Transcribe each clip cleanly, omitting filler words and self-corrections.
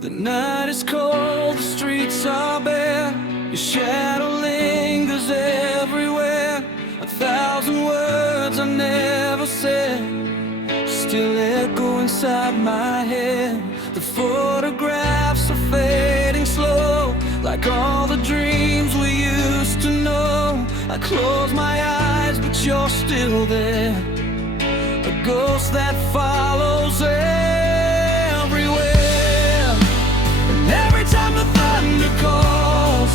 The night is cold, the streets are bare. Your shadow lingers everywhere. 1,000 words I never said still echo inside my head. The photographs are fading slow, like all the dreams we used to know. I close my eyes, but you're still there, a ghost that follows everywhere. And every time the thunder calls,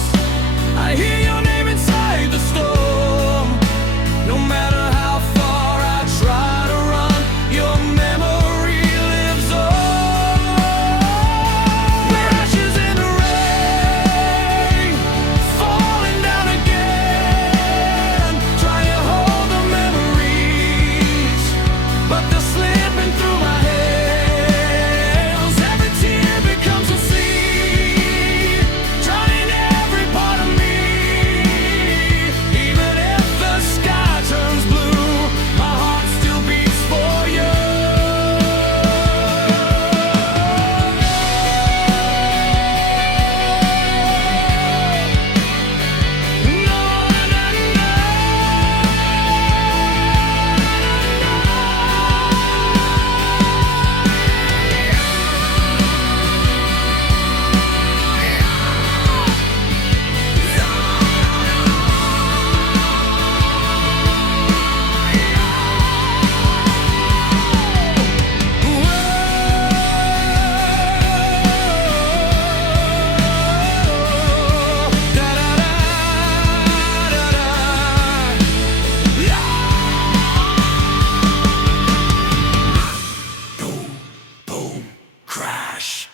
I hear your name inside the storm. No matter how far I try to run, your memory lives on. We're ashes in the rain, falling down again, trying to hold the memories, but they're slipping through my hands. Every tear becomes a seed, drowning every part of me. Even if the sky turns blue, my heart still beats for you. No, no, no. Boom, crash.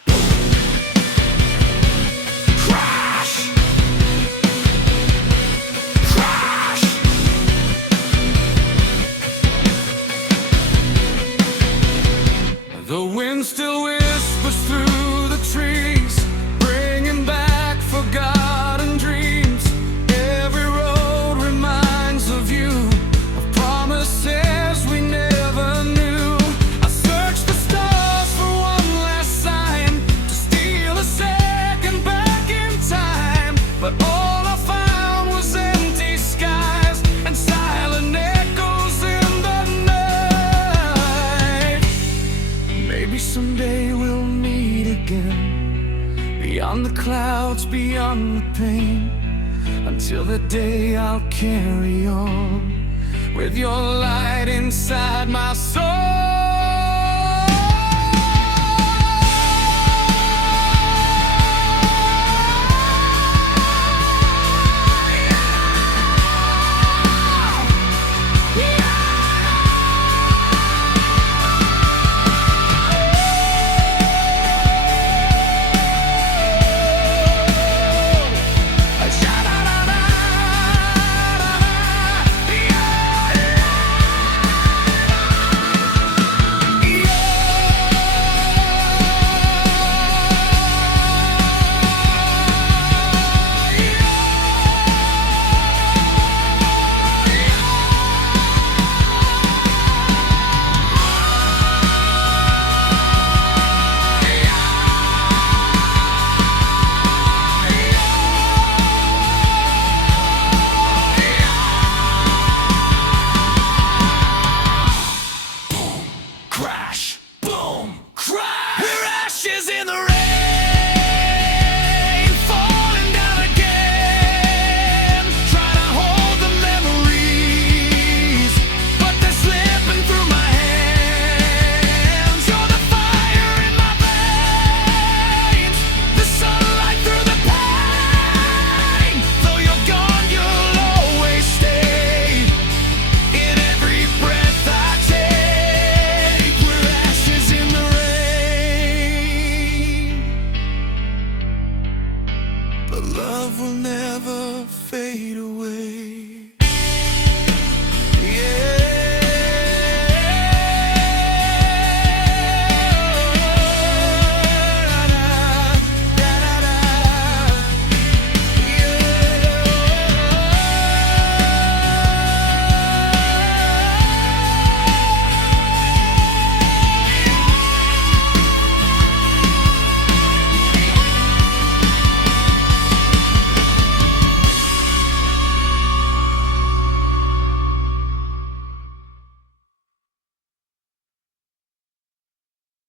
Crash. Crash. The wind still whispers through the trees, bringing back forgotten dreams. Every road reminds of you, of promises we never knew. I searched the stars for one last sign, to steal a second back in time, but all I found was empty skies and silent echoes in the night. Maybe someday we'll meet again, beyond the clouds, beyond the pain. Until that day I'll carry on, with your light inside my soul. Crash, boom, crash. We're ashes in the rain, falling down again, trying to hold the memories, but they're slipping through my hands. You're the fire in my veins, the sunlight through the pain. Though you're gone, you'll always stay in every breath I take. We're ashes in the rain, but love will never fade away.